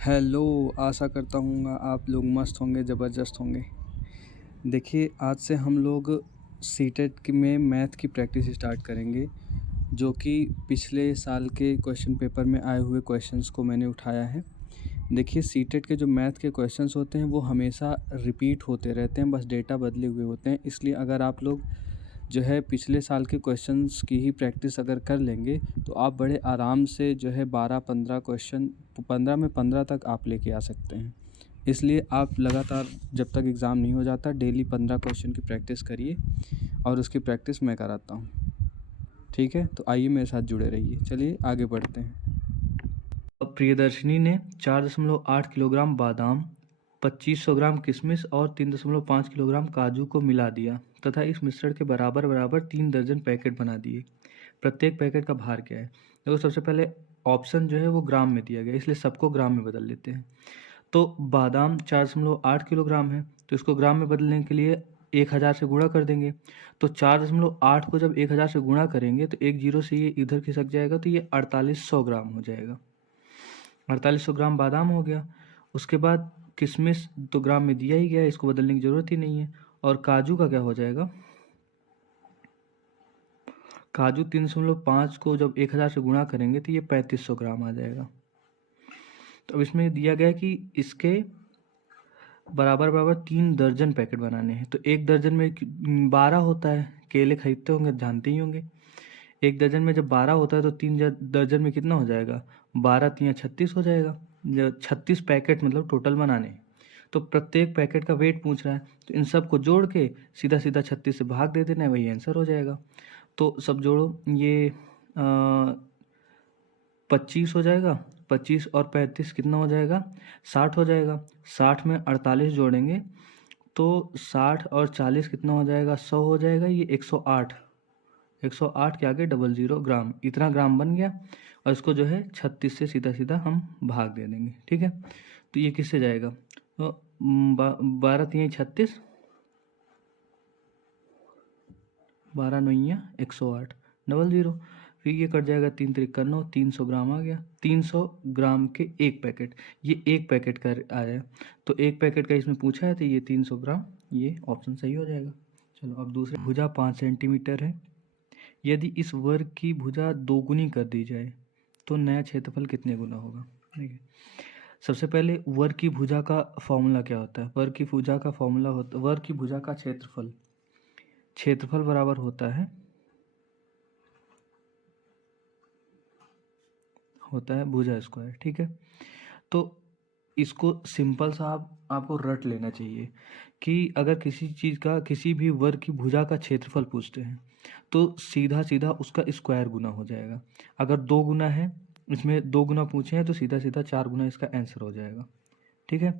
Hello, आशा करता हूँ आप लोग मस्त होंगे, ज़बरदस्त होंगे। देखिए, आज से हम लोग सीटेट में मैथ की प्रैक्टिस स्टार्ट करेंगे, जो कि पिछले साल के क्वेश्चन पेपर में आए हुए क्वेश्चंस को मैंने उठाया है। देखिए, सीटेट के जो मैथ के क्वेश्चंस होते हैं, वो हमेशा रिपीट होते रहते हैं, बस डेटा बदले हुए होते हैं। इसलिए अगर आप लोग जो है पिछले साल के क्वेश्चंस की ही प्रैक्टिस अगर कर लेंगे, तो आप बड़े आराम से जो है 12-15 क्वेश्चन 15 में 15 तक आप लेके आ सकते हैं। इसलिए आप लगातार जब तक एग्ज़ाम नहीं हो जाता डेली 15 क्वेश्चन की प्रैक्टिस करिए, और उसकी प्रैक्टिस मैं कराता हूँ। ठीक है, तो आइए मेरे साथ जुड़े रहिए। चलिए आगे बढ़ते हैं। प्रियदर्शनी ने 4.8 किलोग्राम बादाम, 2500 ग्राम किशमिश और 3.5 किलोग्राम काजू को मिला दिया तथा इस मिश्रण के बराबर बराबर 3 दर्जन पैकेट बना दिए। प्रत्येक पैकेट का भार क्या है? देखो, सबसे पहले ऑप्शन जो है वो ग्राम में दिया गया, इसलिए सबको ग्राम में बदल लेते हैं। तो बादाम 4.8 किलोग्राम है, तो इसको ग्राम में बदलने के लिए 1000 से गुणा कर देंगे। तो 4.8 को जब 1000 से गुणा करेंगे तो एक जीरो से ये इधर खिसक जाएगा, तो ये 4800 ग्राम हो जाएगा। 4800 ग्राम बादाम हो गया। उसके बाद किशमिश तो ग्राम में दिया ही गया है, इसको बदलने की ज़रूरत ही नहीं है। और काजू का क्या हो जाएगा? काजू 3.5 को जब 1000 से गुणा करेंगे तो ये 3500 ग्राम आ जाएगा। तो अब इसमें दिया गया है कि इसके बराबर बराबर 3 दर्जन पैकेट बनाने हैं। तो एक दर्जन में 12 होता है, केले खरीदते होंगे, जानते ही होंगे। एक दर्जन में जब 12 होता है तो 3 दर्जन में कितना हो जाएगा? 12 3 36 हो जाएगा। 36 पैकेट मतलब टोटल बनाने हैं। तो प्रत्येक पैकेट का वेट पूछ रहा है, तो इन सब को जोड़ के सीधा सीधा 36 से भाग दे देना है, वही आंसर हो जाएगा। तो सब जोड़ो, ये 25 हो जाएगा, 25 और 35 कितना हो जाएगा? 60 हो जाएगा। 60 में 48 जोड़ेंगे तो 60 और 40 कितना हो जाएगा? 100 हो जाएगा। ये 108, 108 के आगे 00 ग्राम, इतना ग्राम बन गया। और इसको जो है 36 से सीधा सीधा हम भाग दे देंगे। ठीक है, तो ये किससे जाएगा? तो 12 3 36, 12 9 108, 00। फिर ये कट जाएगा, 3 3 9, 300 ग्राम आ गया। 300 ग्राम के एक पैकेट, ये एक पैकेट का आया। तो एक पैकेट का इसमें पूछा है, तो ये 300 ग्राम, ये ऑप्शन सही हो जाएगा। चलो अब दूसरे, भुजा 5 सेंटीमीटर है। यदि इस वर्ग की भुजा दोगुनी कर दी जाए तो नया क्षेत्रफल कितने गुना होगा? देखिए, सबसे पहले वर्ग की भुजा का फॉर्मूला क्या होता है? वर्ग की भुजा का फॉर्मूला होता है, वर्ग की भुजा का क्षेत्रफल, क्षेत्रफल बराबर होता है भुजा स्क्वायर। ठीक है, तो इसको सिंपल सा आपको रट लेना चाहिए कि अगर किसी चीज़ का, किसी भी वर्ग की भुजा का क्षेत्रफल पूछते हैं तो सीधा सीधा उसका स्क्वायर गुना हो जाएगा। अगर 2 गुना है, इसमें 2 गुना पूछे हैं, तो सीधा सीधा 4 गुना इसका आंसर हो जाएगा। ठीक है,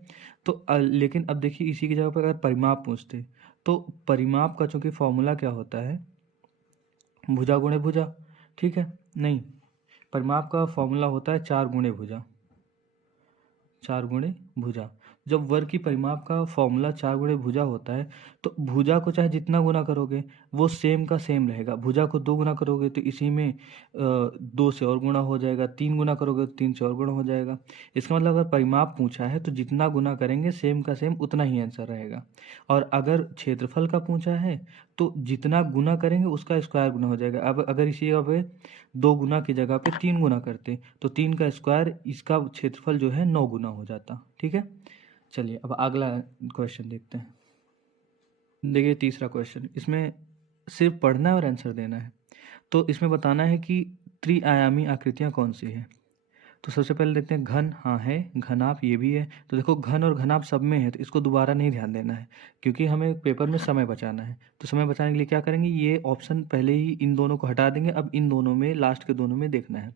तो लेकिन अब देखिए, इसी की जगह पर अगर परिमाप पूछते तो परिमाप का चूंकि फॉर्मूला क्या होता है? भुजा गुणे भुजा। ठीक है, नहीं, परिमाप का फॉर्मूला होता है 4 गुणे भुजा, 4 गुणे भुजा। जब वर्ग की परिमाप का फॉर्मूला 4 गुणे भुजा होता है, तो भुजा को चाहे जितना गुना करोगे वो सेम का सेम रहेगा। भुजा को 2 गुना करोगे तो इसी में 2 से और गुना हो जाएगा, 3 गुना करोगे तो 3 से और गुना हो जाएगा। इसका मतलब अगर परिमाप पूछा है तो जितना गुना करेंगे सेम का सेम उतना ही आंसर रहेगा। और अगर क्षेत्रफल का पूछा है तो जितना गुना करेंगे उसका स्क्वायर गुना हो जाएगा। अब अगर इसी जगह पे 2 गुना की जगह पे 3 गुना करते तो 3 का स्क्वायर, इसका क्षेत्रफल जो है 9 गुना हो जाता। ठीक है, चलिए अब अगला क्वेश्चन देखते हैं। देखिए तीसरा क्वेश्चन, इसमें सिर्फ पढ़ना है और आंसर देना है। तो इसमें बताना है कि त्रिआयामी आकृतियाँ कौन सी हैं। तो सबसे पहले देखते हैं, घन, हाँ है, घनाभ ये भी है। तो देखो, घन और घनाभ सब में है, तो इसको दोबारा नहीं ध्यान देना है, क्योंकि हमें पेपर में समय बचाना है। तो समय बचाने के लिए क्या करेंगे, ये ऑप्शन पहले ही इन दोनों को हटा देंगे, अब इन दोनों में, लास्ट के दोनों में देखना है।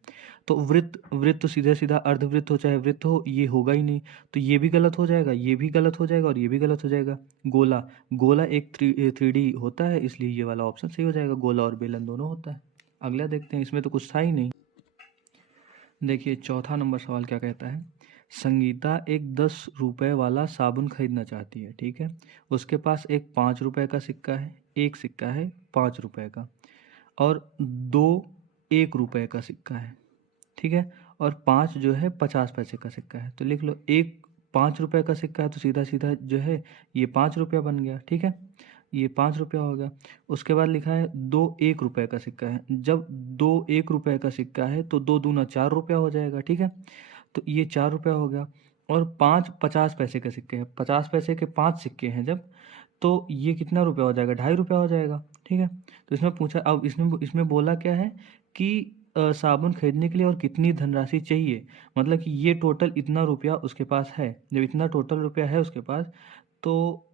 तो वृत्त, वृत्त तो सीधा सीधा अर्धवृत्त हो चाहे वृत्त हो, ये होगा ही नहीं, तो ये भी गलत हो जाएगा, ये भी गलत हो जाएगा और ये भी गलत हो जाएगा। गोला, गोला एक 3D होता है, इसलिए ये वाला ऑप्शन सही हो जाएगा। गोला और बेलन दोनों होता है। अगला देखते हैं, इसमें तो कुछ था ही नहीं। देखिए चौथा नंबर सवाल क्या कहता है, संगीता एक 10 रुपए वाला साबुन खरीदना चाहती है। ठीक है, उसके पास एक 5 रुपए का सिक्का है, एक सिक्का है 5 रुपए का, और 2 1 रुपए का सिक्का है। ठीक है, और 5 जो है 50 पैसे का सिक्का है। तो लिख लो, एक 5 रुपये का सिक्का है तो सीधा सीधा जो है ये 5 रुपया बन गया, ठीक है, ये 5 रुपया हो गया। उसके बाद लिखा है 2 1 रुपये का सिक्का है। जब 2 1 रुपये का सिक्का है तो 2 दूना 4 रुपया हो जाएगा, ठीक है, तो ये 4 रुपया हो गया। और 5 50 पैसे के सिक्के हैं, 50 पैसे के 5 सिक्के हैं जब, तो ये कितना रुपया हो जाएगा, 2.5 रुपया हो जाएगा, ठीक है। तो इसमें पूछा, अब इसमें इसमें बोला क्या है कि साबुन खरीदने के लिए और कितनी धनराशि चाहिए, मतलब कि ये टोटल इतना रुपया उसके पास है। जब इतना टोटल रुपया है उसके पास, तो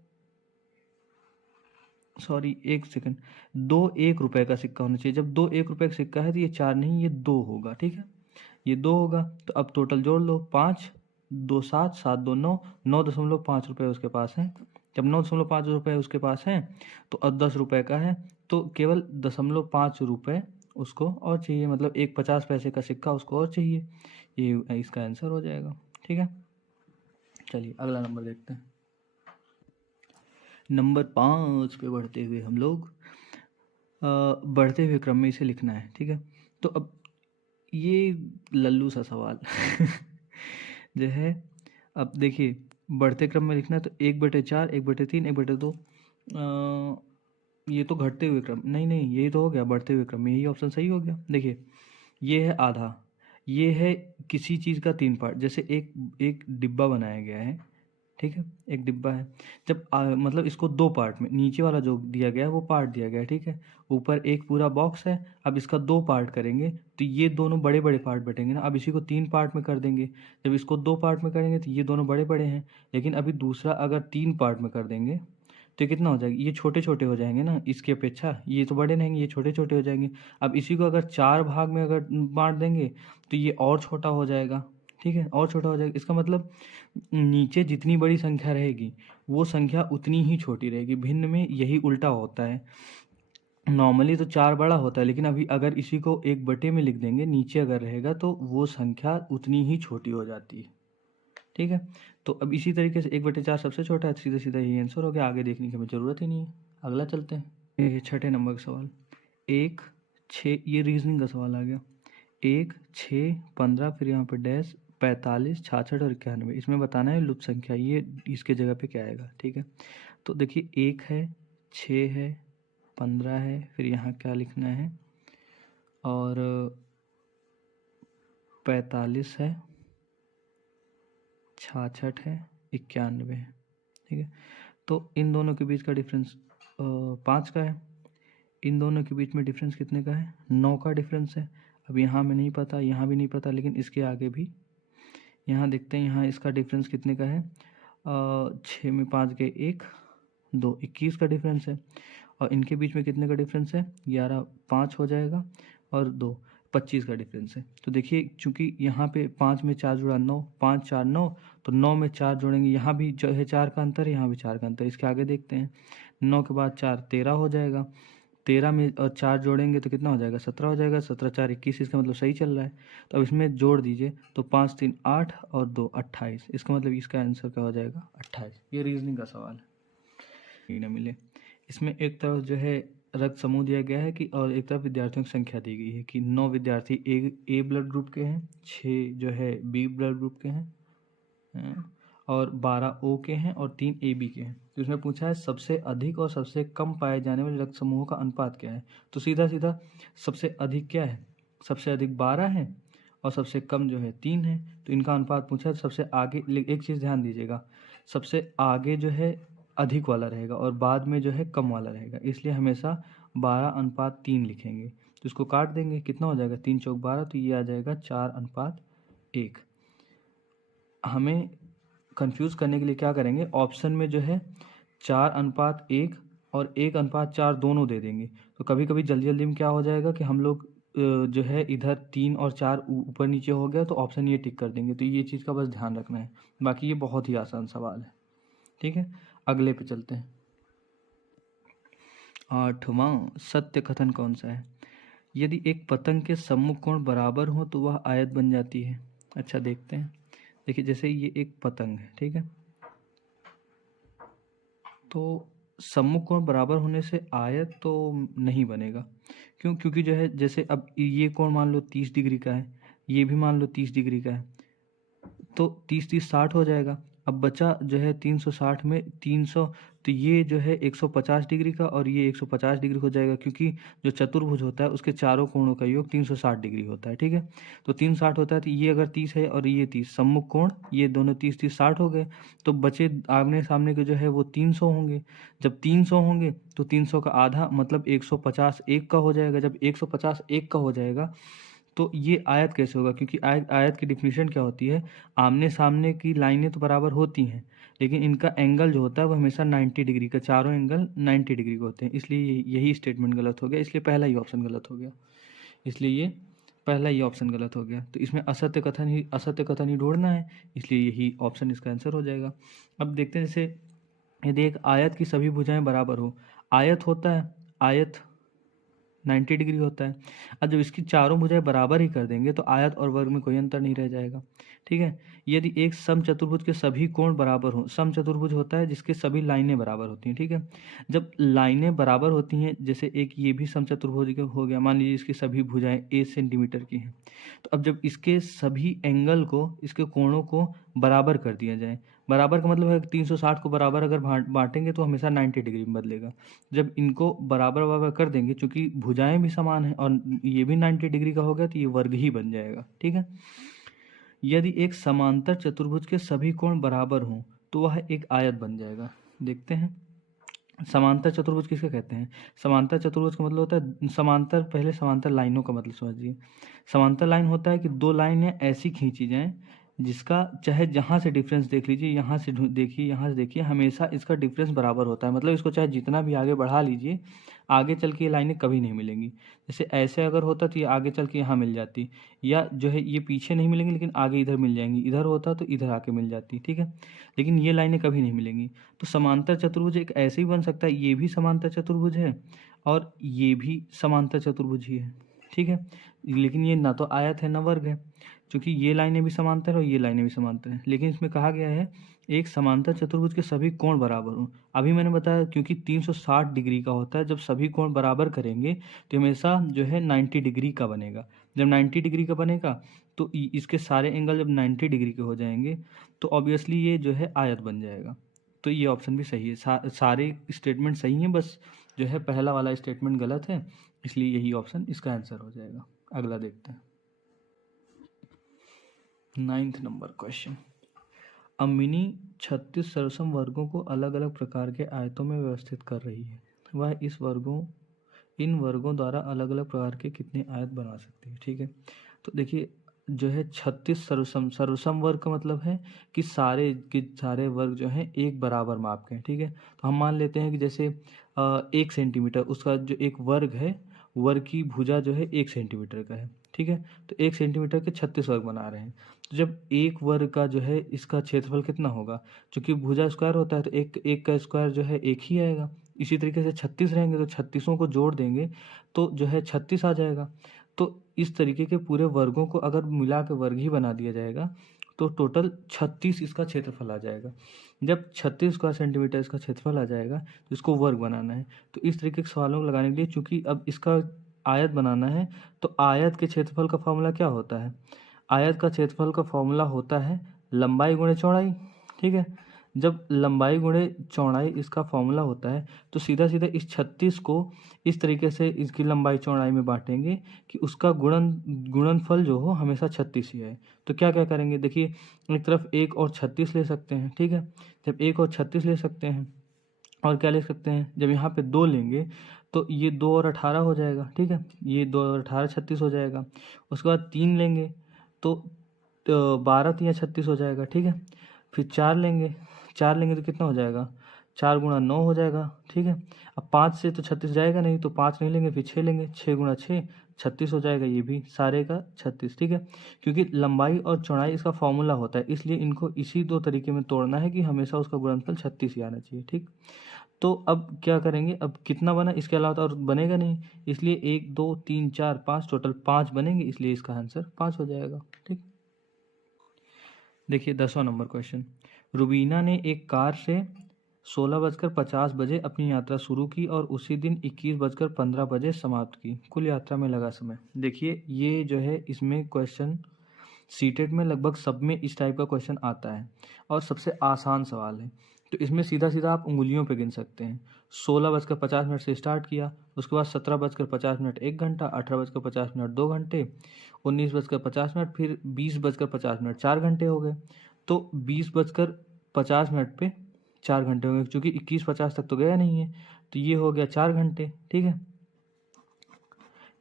सॉरी एक सेकंड, 2 1 रुपये का सिक्का होना चाहिए। जब 2 1 रुपये का सिक्का है तो ये 4 नहीं, ये 2 होगा, ठीक है, ये 2 होगा। तो अब टोटल जोड़ लो, 5 2 7 7 2 9, 9.5 रुपये उसके पास हैं। जब 9.5 रुपये उसके पास हैं तो अब 10 रुपये का है, तो केवल 0.5 रुपये उसको और चाहिए, मतलब एक 50 पैसे का सिक्का उसको और चाहिए। ये इसका आंसर हो जाएगा, ठीक है। चलिए अगला नंबर देखते हैं। नंबर 5 पे बढ़ते हुए हम लोग बढ़ते हुए क्रम में इसे लिखना है, ठीक है। तो अब ये लल्लू सा सवाल जो है, अब देखिए बढ़ते क्रम में लिखना है तो 1/4 1/3 1/2, ये तो घटते हुए क्रम, नहीं नहीं यही तो हो गया बढ़ते हुए क्रम में, यही ऑप्शन सही हो गया। देखिए ये है आधा, ये है किसी चीज़ का 3 पार्ट, जैसे एक एक डिब्बा बनाया गया है, ठीक है, एक डिब्बा है। जब मतलब इसको 2 पार्ट में, नीचे वाला जो दिया गया है वो पार्ट दिया गया है, ठीक है, ऊपर एक पूरा बॉक्स है। अब इसका 2 पार्ट करेंगे तो ये दोनों बड़े बड़े पार्ट बटेंगे ना। अब इसी को 3 पार्ट में कर देंगे, जब इसको 2 पार्ट में करेंगे तो ये दोनों बड़े बड़े हैं। लेकिन अभी दूसरा अगर 3 पार्ट में कर देंगे तो कितना हो जाएगा, ये छोटे छोटे हो जाएंगे ना इसकी अपेक्षा, ये तो बड़े रहेंगे, ये छोटे छोटे हो जाएंगे। अब इसी को अगर 4 भाग में अगर बांट देंगे तो ये और छोटा हो जाएगा, ठीक है, और छोटा हो जाएगा। इसका मतलब नीचे जितनी बड़ी संख्या रहेगी वो संख्या उतनी ही छोटी रहेगी। भिन्न में यही उल्टा होता है, नॉर्मली तो 4 बड़ा होता है, लेकिन अभी अगर इसी को 1/, में लिख देंगे नीचे अगर रहेगा तो वो संख्या उतनी ही छोटी हो जाती है, ठीक है। तो अब इसी तरीके से 1/4 सबसे छोटा है, सीधा सीधा यही आंसर हो गया, आगे देखने की हमें ज़रूरत ही नहीं है। अगला चलते हैं, ये 6ठे नंबर का सवाल, 1 6, ये रीजनिंग का सवाल आ गया। 1 6 15, फिर यहाँ पे डैश 45 66 और 91, इसमें बताना है लुप्त संख्या, ये इसके जगह पे क्या आएगा, ठीक है। तो देखिए 1 है, 6 है, 15 है, फिर यहाँ क्या लिखना है, और 45 है, 66 है, 91 है, ठीक है। तो इन दोनों के बीच का डिफरेंस 5 का है। इन दोनों के बीच में डिफरेंस कितने का है, 9 का डिफरेंस है। अब यहाँ में नहीं पता, यहाँ भी नहीं पता, लेकिन इसके आगे भी यहाँ देखते हैं, यहाँ इसका डिफरेंस कितने का है, 6 में 5 गए 1 2, 21 का डिफरेंस है। और इनके बीच में कितने का डिफरेंस है, 11 5 हो जाएगा, और 2 25 का डिफरेंस है। तो देखिए चूंकि यहाँ पे 5 में 4 जुड़ा 9, 5 4 9, तो 9 में 4 जोड़ेंगे, यहाँ भी जो है 4 का अंतर है, यहाँ भी 4 का अंतर। इसके आगे देखते हैं, 9 के बाद 4 13 हो जाएगा, 13 में और 4 जोड़ेंगे तो कितना हो जाएगा, 17 हो जाएगा, 17 4 21, इसका मतलब सही चल रहा है। तो अब इसमें जोड़ दीजिए, तो 5 3 8 और 2 28, इसका मतलब इसका आंसर क्या हो जाएगा, 28। ये रीजनिंग का सवाल है, ना मिले। इसमें एक तरफ जो है रक्त समूह दिया गया है कि, और एक तरफ विद्यार्थियों की संख्या दी गई है कि 9 विद्यार्थी ए ब्लड ग्रुप के हैं, 6 जो है बी ब्लड ग्रुप के हैं, और 12 ओ के हैं, और 3 ए बी के हैं। तो इसमें पूछा है सबसे अधिक और सबसे कम पाए जाने वाले रक्त समूहों का अनुपात क्या है। तो सीधा सीधा सबसे अधिक क्या है, सबसे अधिक 12 है, और सबसे कम जो है 3 है। तो इनका अनुपात पूछा है। सबसे आगे एक चीज़ ध्यान दीजिएगा, सबसे आगे जो है अधिक वाला रहेगा और बाद में जो है कम वाला रहेगा, इसलिए हमेशा 12:3 लिखेंगे। तो इसको काट देंगे, कितना हो जाएगा, 3 चौक 12, तो ये आ जाएगा 4:1। हमें कंफ्यूज करने के लिए क्या करेंगे, ऑप्शन में जो है 4:1 और 1:4 दोनों दे देंगे। तो कभी कभी जल्दी जल्दी में क्या हो जाएगा कि हम लोग जो है इधर 3 और 4 ऊपर नीचे हो गया तो ऑप्शन ये टिक कर देंगे। तो ये चीज़ का बस ध्यान रखना है, बाकी ये बहुत ही आसान सवाल है, ठीक है। अगले पे चलते हैं। 8वां सत्य कथन कौन सा है, यदि एक पतंग के सम्मुख कोण बराबर हो तो वह आयत बन जाती है। अच्छा देखते हैं, देखिए जैसे ये एक पतंग है, ठीक है, तो सम्मुख कोण बराबर होने से आयत तो नहीं बनेगा। क्यों, क्योंकि जो है जैसे अब ये कोण मान लो 30 डिग्री का है, ये भी मान लो 30 डिग्री का है, तो 30-30 60 हो जाएगा। अब बचा जो है 360 में 300, तो ये जो है 150 डिग्री का और ये 150 डिग्री हो जाएगा, क्योंकि जो चतुर्भुज होता है उसके चारों कोणों का योग 360 डिग्री होता है। ठीक है, तो 360 होता है, तो ये अगर 30 है और ये 30, सम्मुख कोण ये दोनों 30-30-60 हो गए। तो बचे आमने सामने के जो है वो 300 होंगे। जब 300 होंगे तो 300 का आधा मतलब 150 एक का हो जाएगा। जब 150 एक का हो जाएगा तो ये आयत कैसे होगा, क्योंकि आयत की डिफिनीशन क्या होती है, आमने सामने की लाइनें तो बराबर होती हैं, लेकिन इनका एंगल जो होता है वो हमेशा 90 डिग्री का, चारों एंगल 90 डिग्री के होते हैं। इसलिए यही स्टेटमेंट गलत हो गया, इसलिए पहला ही ऑप्शन गलत हो गया, इसलिए ये पहला ही ऑप्शन गलत हो गया। तो इसमें असत्य कथन ही ढूंढना है, इसलिए यही ऑप्शन इसका आंसर हो जाएगा। अब देखते हैं, जैसे यदि एक आयत की सभी भुजाएं बराबर हो, आयत होता है, आयत 90 डिग्री होता है। अब जब इसकी चारों भुजाएं बराबर ही कर देंगे तो आयत और वर्ग में कोई अंतर नहीं रह जाएगा। ठीक है, यदि एक समचतुर्भुज के सभी कोण बराबर हों, समचतुर्भुज होता है जिसके सभी लाइनें बराबर होती हैं। ठीक है, जब लाइनें बराबर होती हैं, जैसे एक ये भी समचतुर्भुज हो गया, मान लीजिए इसकी सभी भुजाएं 1 सेंटीमीटर की हैं, तो अब जब इसके सभी एंगल को, इसके कोणों को बराबर कर दिया जाए, बराबर का मतलब है 360 को बराबर अगर बांटेंगे तो हमेशा 90 डिग्री में बदलेगा। जब इनको बराबर बराबर कर देंगे, चूंकि भुजाएं भी समान हैं और ये भी 90 डिग्री का हो गया, तो ये वर्ग ही बन जाएगा। ठीक है, यदि एक समांतर चतुर्भुज के सभी कोण बराबर हों तो वह एक आयत बन जाएगा। देखते हैं, समांतर चतुर्भुज किसके कहते हैं। समांतर चतुर्भुज का मतलब होता है समांतर, पहले समांतर लाइनों का मतलब समझिए। समांतर लाइन होता है कि दो लाइनें ऐसी खींची जाएं जिसका चाहे जहाँ से डिफरेंस देख लीजिए, यहाँ से देखिए, यहाँ से देखिए, हमेशा इसका डिफरेंस बराबर होता है। मतलब इसको चाहे जितना भी आगे बढ़ा लीजिए, आगे चल के ये लाइनें कभी नहीं मिलेंगी। जैसे ऐसे अगर होता तो ये आगे चल के यहाँ मिल जाती, या जो है ये पीछे नहीं मिलेंगी लेकिन आगे इधर मिल जाएंगी, इधर होता तो इधर आके मिल जाती। ठीक है, लेकिन ये लाइनें कभी नहीं मिलेंगी। तो समांतर चतुर्भुज एक ऐसे ही बन सकता है, ये भी समांतर चतुर्भुज है और ये भी समांतर चतुर्भुज ही है। ठीक है, लेकिन ये ना तो आयत है ना वर्ग है, क्योंकि ये लाइनें भी समांतर है और ये लाइनें भी समांतर हैं। लेकिन इसमें कहा गया है एक समांतर चतुर्भुज के सभी कोण बराबर हों। अभी मैंने बताया क्योंकि 360 डिग्री का होता है, जब सभी कोण बराबर करेंगे तो हमेशा जो है 90 डिग्री का बनेगा। जब 90 डिग्री का बनेगा तो इसके सारे एंगल जब 90 डिग्री के हो जाएंगे तो ऑब्वियसली ये जो है आयत बन जाएगा। तो ये ऑप्शन भी सही है, सारे स्टेटमेंट सही हैं, बस जो है पहला वाला स्टेटमेंट गलत है, इसलिए यही ऑप्शन इसका आंसर हो जाएगा। अगला देखते हैं, 9th number question. Amini 36 SRSAM वर्गों को अलग अलग प्रकार के आयतों में व्यवस्थित कर रही है। वह इन वर्गों द्वारा अलग अलग प्रकार के कितने आयत बना सकती है। ठीक है, तो देखिए जो है 36 सर्वसम वर्ग का मतलब है कि सारे के सारे वर्ग जो हैं एक बराबर माप के हैं। ठीक है, तो हम मान लेते हैं कि जैसे 1 सेंटीमीटर उसका जो एक वर्ग है, वर्ग की भुजा जो है 1 सेंटीमीटर का है। ठीक है, तो 1 सेंटीमीटर के 36 वर्ग बना रहे हैं। तो जब एक वर्ग का जो है इसका क्षेत्रफल कितना होगा, क्योंकि भुजा स्क्वायर होता है तो एक का स्क्वायर जो है एक ही आएगा। इसी तरीके से 36 रहेंगे तो 36 को जोड़ देंगे तो जो है 36 आ जाएगा। तो इस तरीके के पूरे वर्गों को अगर मिला के वर्ग ही बना दिया जाएगा तो टोटल 36 इसका क्षेत्रफल आ जाएगा। जब 36 स्क्वायर सेंटीमीटर इसका क्षेत्रफल आ जाएगा तो इसको वर्ग बनाना है। तो इस तरीके के सवालों को लगाने के लिए, चूंकि अब इसका आयत बनाना है, तो आयत के क्षेत्रफल का फॉर्मूला क्या होता है, आयत का क्षेत्रफल का फॉर्मूला होता है लंबाई गुणे चौड़ाई। ठीक है, जब लंबाई गुणे चौड़ाई इसका फॉर्मूला होता है तो सीधा सीधा इस 36 को इस तरीके से इसकी लंबाई चौड़ाई में बांटेंगे कि उसका गुणनफल जो हो हमेशा 36 ही है। तो क्या क्या करेंगे, देखिए एक तरफ 1 और 36 ले सकते हैं। ठीक है, जब 1 और 36 ले सकते हैं, और क्या ले सकते हैं, जब यहाँ पे 2 लेंगे तो ये 2 और 18 हो जाएगा। ठीक है, ये 2 और 18 36 हो जाएगा। उसके बाद 3 लेंगे तो 12 3 36 हो जाएगा। ठीक है, फिर 4 लेंगे तो कितना हो जाएगा, 4 गुणा 9 हो जाएगा। ठीक है, अब 5 से तो 36 जाएगा नहीं, तो 5 नहीं लेंगे, फिर 6 लेंगे, 6 गुणा 6 36 हो जाएगा, ये भी सारे का 36। ठीक है, क्योंकि लंबाई और चौड़ाई इसका फॉर्मूला होता है, इसलिए इनको इसी दो तरीके में तोड़ना है कि हमेशा उसका गुणनफल 36 ही आना चाहिए। ठीक, तो अब क्या करेंगे, अब कितना बना, इसके अलावा तो और बनेगा नहीं, इसलिए 1 2 3 4 5 टोटल 5 बनेंगे, इसलिए इसका आंसर 5 हो जाएगा। ठीक, देखिए 10वां नंबर क्वेश्चन। रुबीना ने एक कार से 16:50 बजे अपनी यात्रा शुरू की और उसी दिन 21:15 बजे समाप्त की। कुल यात्रा में लगा समय। देखिए ये जो है इसमें क्वेश्चन सीटेट में लगभग सब में इस टाइप का क्वेश्चन आता है और सबसे आसान सवाल है। तो इसमें सीधा सीधा आप उंगलियों पे गिन सकते हैं। 16:50 से स्टार्ट किया, उसके बाद 17:50 1 घंटा, 18:50 2 घंटे, 19:50, फिर 20:50 4 घंटे हो गए। तो 20:50 पे 4 घंटे हो गए, क्योंकि 21:50 तक तो गया नहीं है, तो ये हो गया 4 घंटे। ठीक है,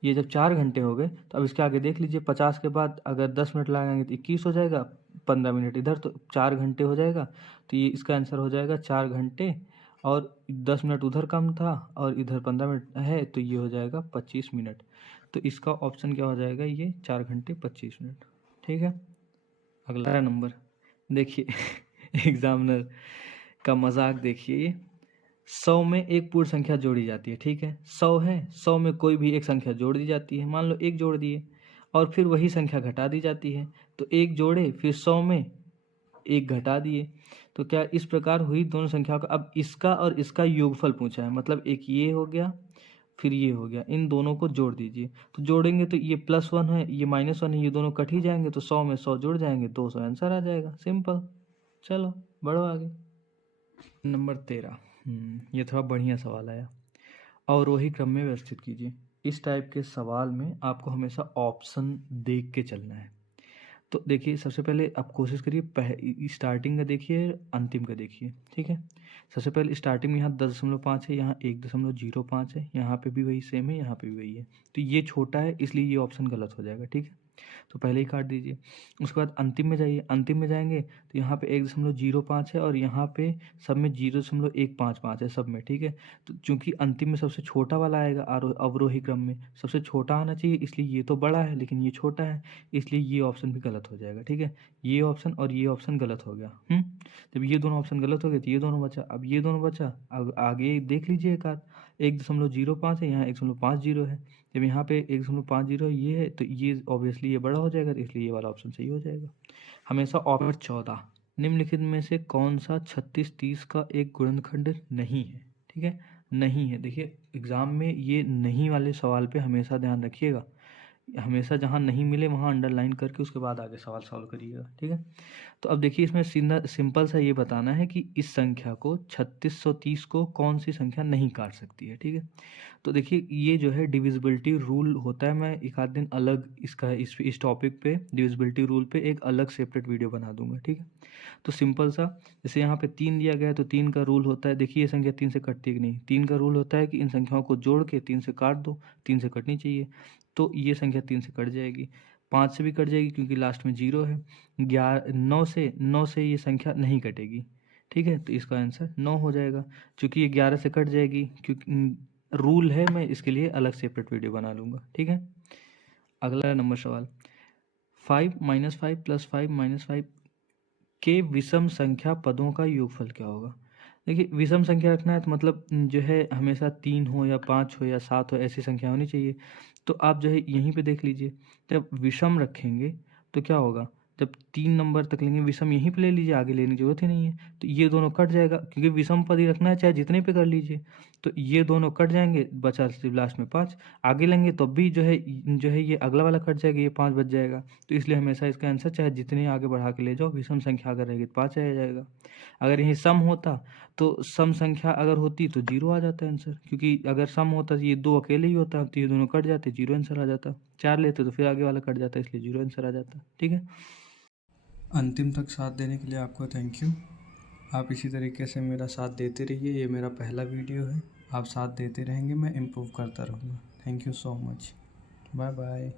ये जब 4 घंटे हो गए तो अब इसके आगे देख लीजिए, 50 के बाद अगर 10 मिनट लगाएंगे तो 21 हो जाएगा, 15 मिनट इधर, तो 4 घंटे हो जाएगा। तो ये इसका आंसर हो जाएगा 4 घंटे, और 10 मिनट उधर कम था और इधर 15 मिनट है, तो ये हो जाएगा 25 मिनट। तो इसका ऑप्शन क्या हो जाएगा, ये 4 घंटे 25 मिनट। ठीक है, अगला नंबर देखिए एग्जामिनर का मजाक देखिए। ये 100 में एक पूर्ण संख्या जोड़ी जाती है। ठीक है, 100 है, 100 में कोई भी एक संख्या जोड़ दी जाती है, मान लो 1 जोड़ दिए, और फिर वही संख्या घटा दी जाती है। तो 1 जोड़े, फिर 100 में 1 घटा दिए, तो क्या इस प्रकार हुई दोनों संख्याओं का। अब इसका और इसका योगफल पूछा है, मतलब एक ये हो गया, फिर ये हो गया, इन दोनों को जोड़ दीजिए। तो जोड़ेंगे तो ये +1 है, ये -1 है, ये दोनों कट ही जाएंगे, तो 100 में 100 जुड़ जाएंगे, 200 आंसर आ जाएगा, सिंपल। चलो बढ़ो आगे। नंबर 13, ये थोड़ा बढ़िया सवाल आया। अवरोही क्रम में व्यवस्थित कीजिए। इस टाइप के सवाल में आपको हमेशा ऑप्शन देख के चलना है। तो देखिए, सबसे पहले आप कोशिश करिए स्टार्टिंग का देखिए, अंतिम का देखिए। ठीक है, सबसे पहले स्टार्टिंग में यहाँ 10.5 है, यहाँ 1.05 है, यहाँ पे भी वही सेम है, यहाँ पे भी वही है। तो ये छोटा है, इसलिए ये ऑप्शन गलत हो जाएगा। ठीक है, तो पहले ही काट दीजिए। उसके बाद अंतिम में जाइए, अंतिम में जाएंगे तो यहाँ पे 1.05 है, और यहाँ पे सब में 0.155 है सब में। ठीक है, तो चूंकि अंतिम में सबसे छोटा वाला आएगा, अवरोही क्रम में सबसे छोटा आना चाहिए, इसलिए ये तो बड़ा है लेकिन ये छोटा है, इसलिए ये ऑप्शन भी गलत हो जाएगा। ठीक है, ये ऑप्शन और ये ऑप्शन गलत हो गया। जब ये दोनों ऑप्शन गलत हो गए तो ये दोनों बचा। अब ये दोनों बचा, अब आगे देख लीजिए, एक आध 1.05 है, यहाँ 1.50 है। जब यहाँ पे 1.50 ये है, तो ये ऑब्वियसली ये बड़ा हो जाएगा, तो इसलिए ये वाला ऑप्शन सही हो जाएगा। हमेशा ऑप्शन 14, निम्नलिखित में से कौन सा 36 30 का एक गुणनखंड नहीं है। ठीक है, नहीं है। देखिए, एग्जाम में ये नहीं वाले सवाल पे हमेशा ध्यान रखिएगा, हमेशा जहाँ नहीं मिले वहाँ अंडरलाइन करके उसके बाद आगे सवाल सॉल्व करिएगा। ठीक है, तो अब देखिए, इसमें सीधा सिंपल सा ये बताना है कि इस संख्या को 3630 को कौन सी संख्या नहीं काट सकती है। ठीक है, तो देखिए, ये जो है डिविजिबिलिटी रूल होता है, मैं एक आध दिन अलग इसका इस टॉपिक पे डिविजिबिलिटी रूल पे एक अलग सेपरेट वीडियो बना दूंगा। ठीक है, तो सिंपल सा, जैसे यहाँ पे 3 दिया गया है, तो 3 का रूल होता है, देखिए ये संख्या 3 से कटती है कि नहीं। 3 का रूल होता है कि इन संख्याओं को जोड़ के 3 से काट दो, 3 से कटनी चाहिए, तो ये संख्या 3 से कट जाएगी। 5 से भी कट जाएगी क्योंकि लास्ट में 0 है। 9 से ये संख्या नहीं कटेगी। ठीक है, तो इसका आंसर 9 हो जाएगा, क्योंकि ये 11 से कट जाएगी, क्योंकि रूल है, मैं इसके लिए अलग सेपरेट वीडियो बना लूँगा। ठीक है, अगला नंबर सवाल, 5 -5 +5 -5 के विषम संख्या पदों का योगफल क्या होगा। देखिए, विषम संख्या रखना है तो मतलब जो है हमेशा 3 हो या 5 हो या 7 हो, ऐसी संख्या होनी चाहिए। तो आप जो है यहीं पे देख लीजिए, जब विषम रखेंगे तो क्या होगा, जब 3 नंबर तक लेंगे विषम यहीं पे ले लीजिए, आगे लेने की जरूरत ही नहीं है, तो ये दोनों कट जाएगा, क्योंकि विषम पद ही रखना है, चाहे जितने पे कर लीजिए। तो ये दोनों कट जाएंगे, बचा सिर्फ लास्ट में 5। आगे लेंगे तो भी जो है ये अगला वाला कट जाएगा, ये 5 बच जाएगा। तो इसलिए हमेशा इसका आंसर चाहे जितने आगे बढ़ा के ले जाओ, विषम संख्या अगर रहेगी तो 5 आ जाएगा। अगर यही सम होता, तो सम संख्या अगर होती तो 0 आ जाता है आंसर, क्योंकि अगर सम होता तो ये 2 अकेले ही होता, तो ये दोनों कट जाते, 0 आंसर आ जाता। 4 लेते तो फिर आगे वाला कट जाता, इसलिए 0 आंसर आ जाता। ठीक है, अंतिम तक साथ देने के लिए आपको थैंक यू। आप इसी तरीके से मेरा साथ देते रहिए, ये मेरा पहला वीडियो है, आप साथ देते रहेंगे, मैं इम्प्रूव करता रहूँगा। Thank you so much, bye bye.